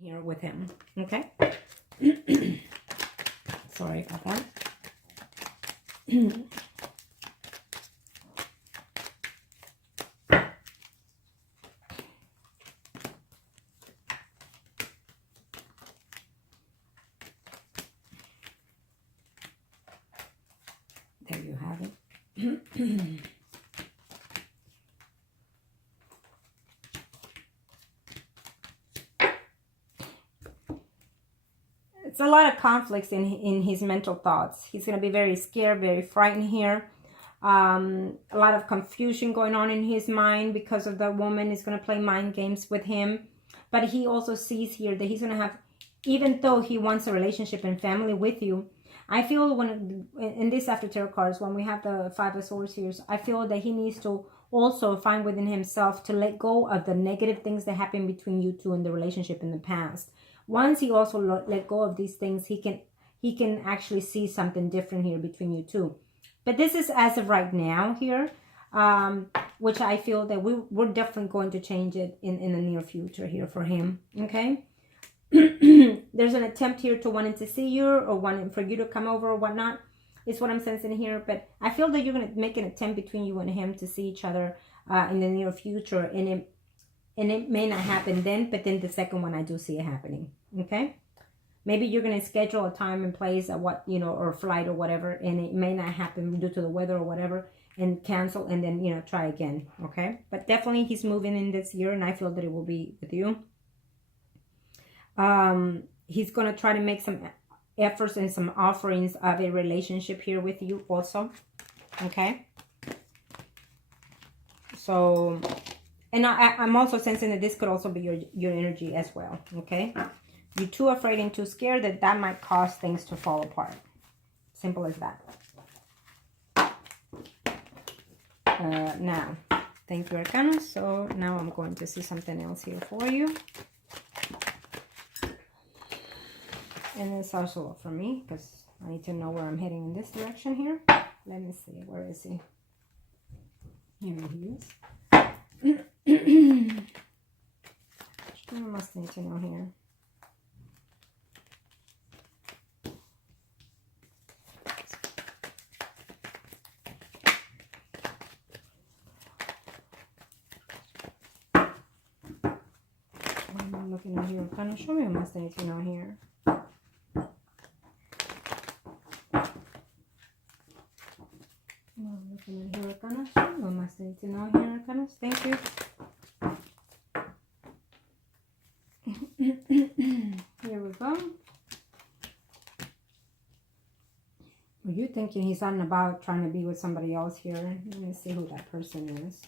here with him, okay? Sorry about that. There you have it. It's a lot of conflicts in his mental thoughts. He's going to be very scared, very frightened here. A lot of confusion going on in his mind because of the woman is going to play mind games with him. But he also sees here that he's going to have, even though he wants a relationship and family with you, I feel when in this after tarot cards, when we have the Five of Swords here, I feel that he needs to also find within himself to let go of the negative things that happened between you two in the relationship in the past. Once he also let go of these things, he can actually see something different here between you two. But this is as of right now here, which I feel that we're definitely going to change it in the near future here for him, okay? There's an attempt here to wanting to see you or wanting for you to come over or whatnot, is what I'm sensing here. But I feel that you're going to make an attempt between you and him to see each other in the near future. And it may not happen then, but then the second one, I do see it happening, okay? Maybe you're going to schedule a time and place at what, or flight or whatever, and it may not happen due to the weather or whatever, and cancel and then, try again, okay? But definitely he's moving in this year, and I feel that it will be with you. He's going to try to make some efforts and some offerings of a relationship here with you also, okay? So, and I'm also sensing that this could also be your energy as well, okay? You're too afraid and too scared that might cause things to fall apart. Simple as that. Now, thank you, Arcana. So now I'm going to see something else here for you. And it's also for me, because I need to know where I'm heading in this direction here. Let me see. Where is he? Here he is. I must need to know here. What am I looking at here? Kind of show me what must I need to know here. Looking at here, Arcanas. What must I need to know here, Arcanas? Thank you. Here we go. Were you thinking he's on about trying to be with somebody else here? Let me see who that person is.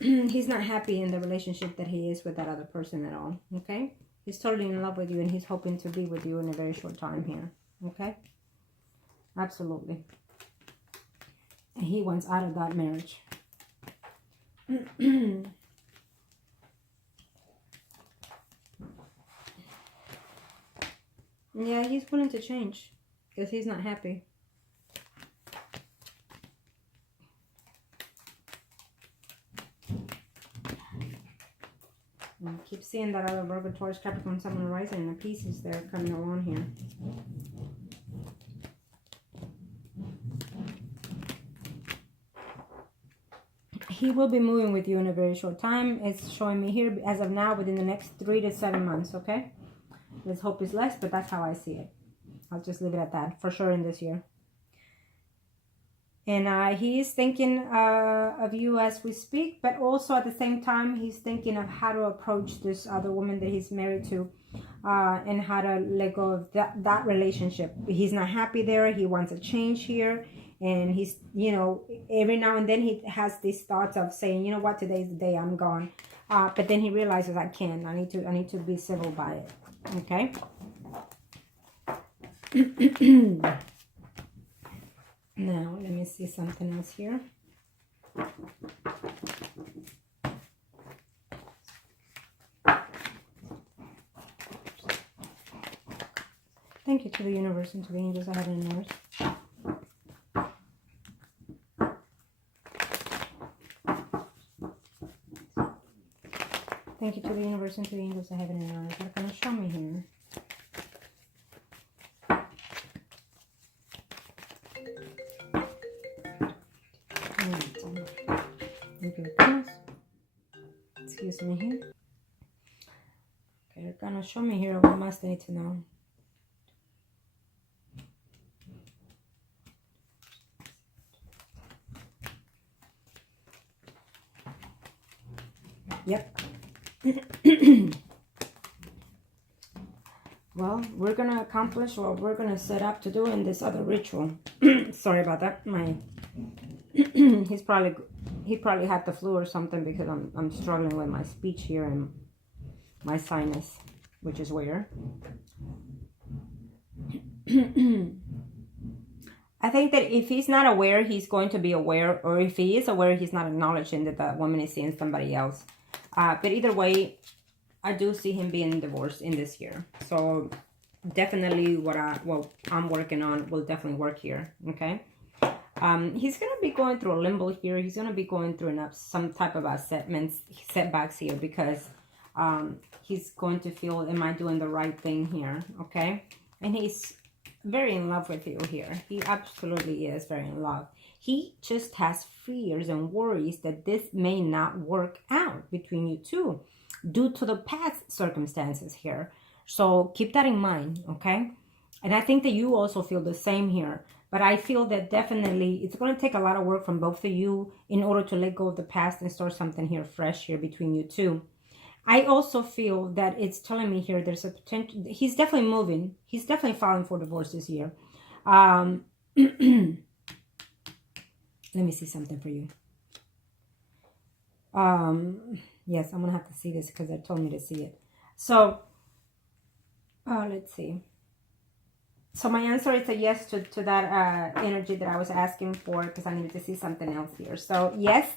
He's not happy in the relationship that he is with that other person at all, okay? He's totally in love with you and he's hoping to be with you in a very short time here, okay? Absolutely. And he wants out of that marriage. Yeah, he's willing to change because he's not happy. I keep seeing that other Virgo, Taurus, Capricorn, Sun, and Rising, and the pieces there coming along here. He will be moving with you in a very short time. It's showing me here, as of now, within the next 3 to 7 months, okay? Let's hope it's less, but that's how I see it. I'll just leave it at that, for sure, in this year. And he is thinking of you as we speak, but also at the same time, he's thinking of how to approach this other woman that he's married to and how to let go of that relationship. He's not happy there. He wants a change here. And he's, every now and then he has these thoughts of saying, you know what, today's the day I'm gone. But then he realizes I can't. I need to be civil by it. Okay? Now, let me see something else here. Thank you to the universe and to the angels I have in yours. Thank you to the universe and to the angels of heaven and earth. What can you show me here? Excuse me here. Okay, they're gonna show me here what must I need to know. Yep. Well, we're gonna accomplish what we're gonna set up to do in this other ritual. Sorry about that. He probably had the flu or something, because I'm struggling with my speech here and my sinus, which is weird. I think that if he's not aware, he's going to be aware, or if he is aware, he's not acknowledging that that woman is seeing somebody else. But either way, I do see him being divorced in this year. So definitely what I'm working on will definitely work here. Okay. He's going to be going through a limbo here. He's going to be going through some type of setbacks here, because he's going to feel, am I doing the right thing here? Okay. And he's very in love with you here. He absolutely is very in love. He just has fears and worries that this may not work out between you two due to the past circumstances here. So keep that in mind, okay? And I think that you also feel the same here. But I feel that definitely it's going to take a lot of work from both of you in order to let go of the past and start something here fresh here between you two. I also feel that it's telling me here there's a potential. He's definitely moving. He's definitely filing for divorce this year. Let me see something for you. Yes, I'm going to have to see this because they told me to see it. So, let's see. So my answer is a yes to that energy that I was asking for, because I needed to see something else here. So yes,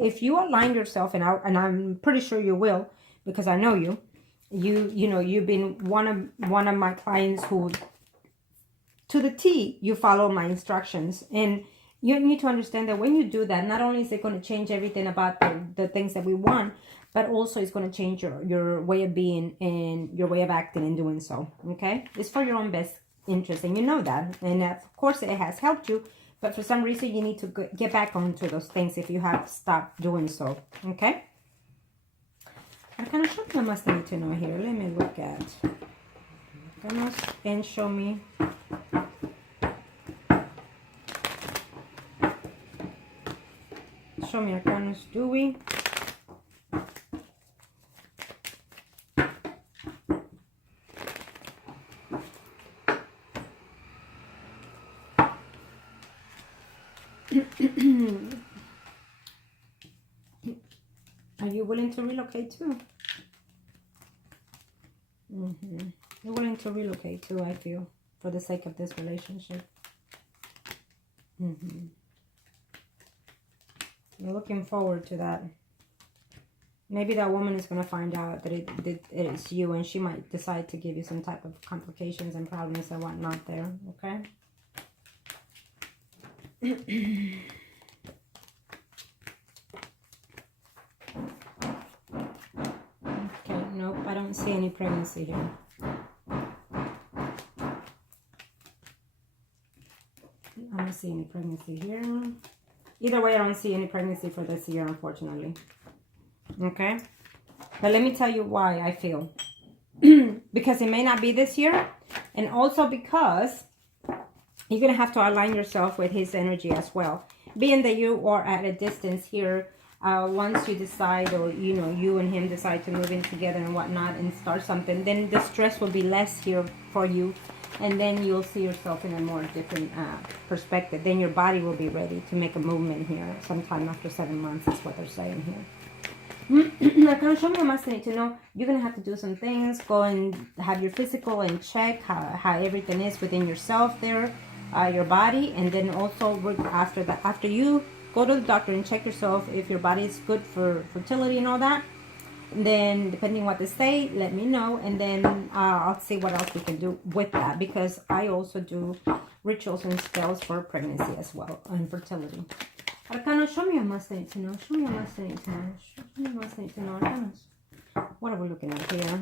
if you align yourself, and I'm pretty sure you will, because I know you know, you've been one of my clients who, to the T, you follow my instructions. And you need to understand that when you do that, not only is it going to change everything about the things that we want, but also it's going to change your way of being and your way of acting in doing so. Okay? It's for your own best interest, and you know that. And of course, it has helped you, but for some reason, you need to get back onto those things if you have stopped doing so. Okay? What kind of something must I need to know here? Let me look at. And show me. Show me Arcanus Dewey. Are you willing to relocate too? You're willing to relocate too, I feel, for the sake of this relationship. You're looking forward to that. Maybe that woman is going to find out that it is you, and she might decide to give you some type of complications and problems and whatnot there, okay? Okay, nope, I don't see any pregnancy here. I don't see any pregnancy here. Either way, I don't see any pregnancy for this year, unfortunately. Okay? But let me tell you why I feel. Because it may not be this year. And also because you're going to have to align yourself with his energy as well. Being that you are at a distance here, once you decide, or, you know, you and him decide to move in together and whatnot and start something, then the stress will be less here for you. And then you'll see yourself in a more different perspective. Then your body will be ready to make a movement here sometime after 7 months, is what they're saying here. Now, can you show me what I need to know? You're going to have to do some things. Go and have your physical and check how everything is within yourself there, your body. And then also after that, after you go to the doctor and check yourself if your body is good for fertility and all that. Then, depending what they say, let me know, and then I'll see what else we can do with that, because I also do rituals and spells for pregnancy as well, and fertility. Arcana, show me a must need to know. Show me a must need to know. Show me a must need to know, Arcanas. What are we looking at here?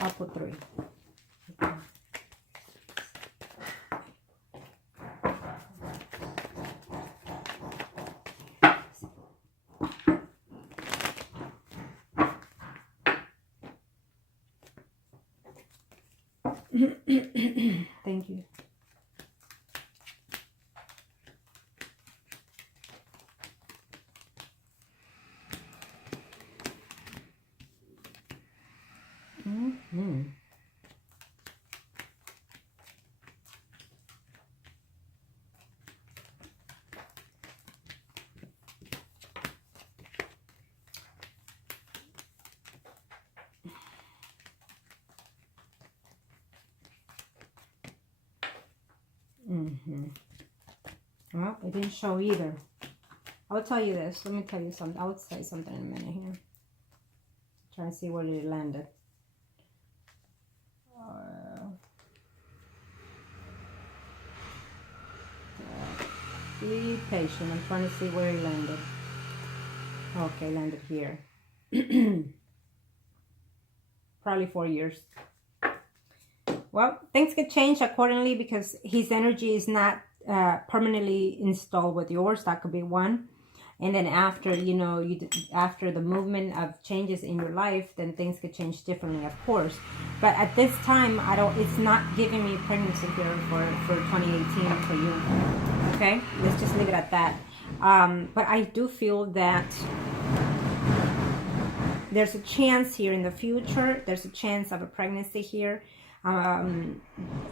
I'll put 3. Okay. Thank you. Well, it didn't show either. I'll tell you this. Let me tell you something. I'll say something in a minute here. Trying to see where it landed. Be patient. I'm trying to see where it landed. Okay, landed here. Probably 4 years. Well, things could change accordingly because his energy is not permanently installed with yours. That could be one. And then after, you know, after the movement of changes in your life, then things could change differently, of course. But at this time, it's not giving me pregnancy here for 2018 for you. Okay, let's just leave it at that. But I do feel that there's a chance here in the future. There's a chance of a pregnancy here.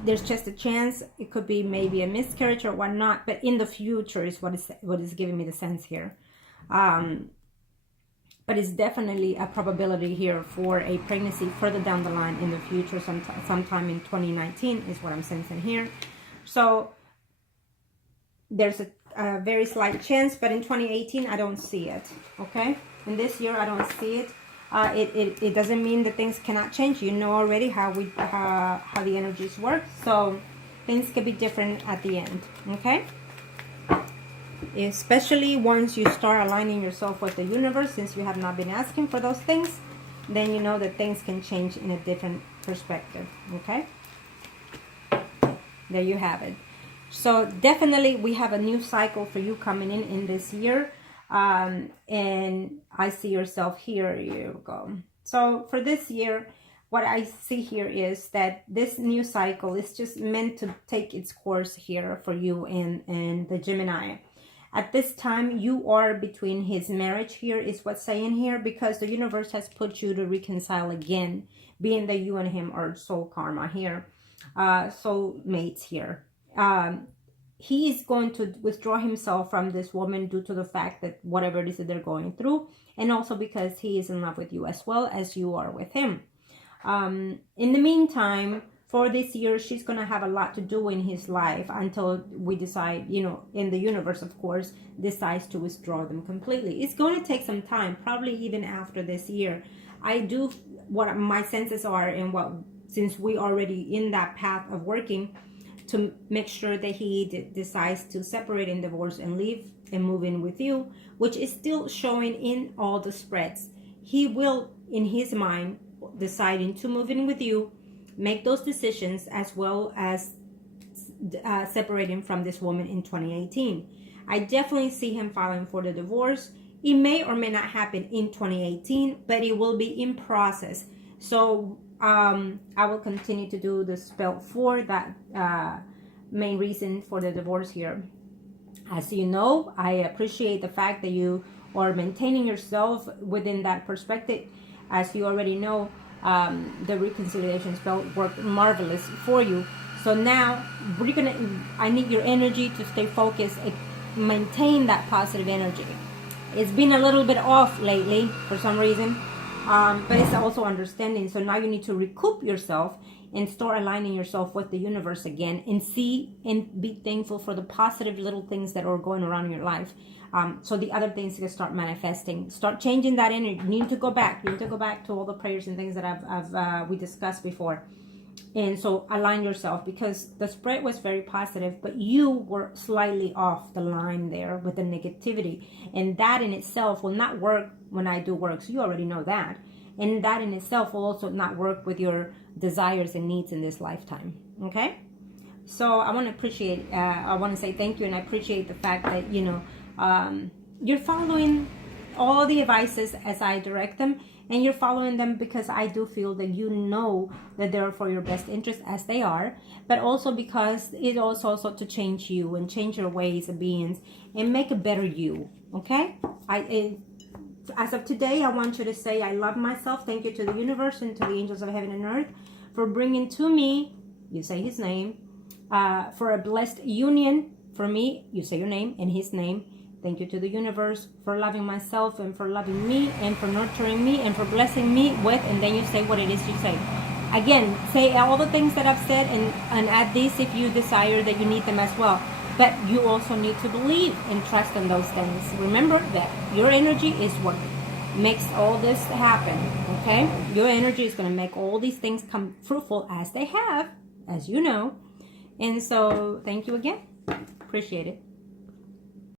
There's just a chance. It could be maybe a miscarriage or whatnot, but in the future is what is giving me the sense here. But it's definitely a probability here for a pregnancy further down the line in the future, sometime in 2019 is what I'm sensing here. So there's a very slight chance, but in 2018 I don't see it. Okay, in this year I don't see it. It doesn't mean that things cannot change. You know already how the energies work, so things can be different at the end. Okay, especially once you start aligning yourself with the universe, since you have not been asking for those things, then you know that things can change in a different perspective. Okay, there you have it. So definitely we have a new cycle for you coming in this year. And I see yourself here. You go. So for this year, what I see here is that this new cycle is just meant to take its course here for you and the Gemini. At this time, you are between his marriage here, is what's saying here, because the universe has put you to reconcile again, being that you and him are soul karma here, soul mates here. He is going to withdraw himself from this woman due to the fact that whatever it is that they're going through, and also because he is in love with you as well as you are with him. In the meantime, for this year, she's going to have a lot to do in his life until we decide, you know, in the universe, of course, decides to withdraw them completely. It's going to take some time, probably even after this year. I do, what my senses are, and what, since we already in that path of working, to make sure that he decides to separate and divorce and leave and move in with you, which is still showing in all the spreads. He will, in his mind, deciding to move in with you, make those decisions, as well as separating from this woman in 2018. I definitely see him filing for the divorce. It may or may not happen in 2018, but it will be in process. So I will continue to do the spell for that main reason for the divorce here. As you know, I appreciate the fact that you are maintaining yourself within that perspective. As you already know, the reconciliation spell worked marvelous for you. So now I need your energy to stay focused and maintain that positive energy. It's been a little bit off lately for some reason. But it's also understanding. So now you need to recoup yourself and start aligning yourself with the universe again, and see and be thankful for the positive little things that are going around in your life. So the other things can start manifesting. Start changing that energy. You need to go back. You need to go back to all the prayers and things that we discussed before. And so align yourself, because the spread was very positive, but you were slightly off the line there with the negativity. And that in itself will not work when I do work. So you already know that. And that in itself will also not work with your desires and needs in this lifetime. Okay? So I want to appreciate, I want to say thank you, and I appreciate the fact that, you know, you're following all the advices as I direct them, and you're following them because I do feel that you know that they're for your best interest, as they are, but also because it also to change you and change your ways of being and make a better you. Okay? As of today, I want you to say, I love myself. Thank you to the universe and to the angels of heaven and earth for bringing to me, you say his name, for a blessed union for me, you say your name and his name. Thank you to the universe for loving myself and for loving me and for nurturing me and for blessing me with, and then you say what it is you say. Again, say all the things that I've said and add these if you desire that you need them as well. But you also need to believe and trust in those things. Remember that your energy is what makes all this happen, okay? Your energy is going to make all these things come fruitful as they have, as you know. And so, thank you again. Appreciate it.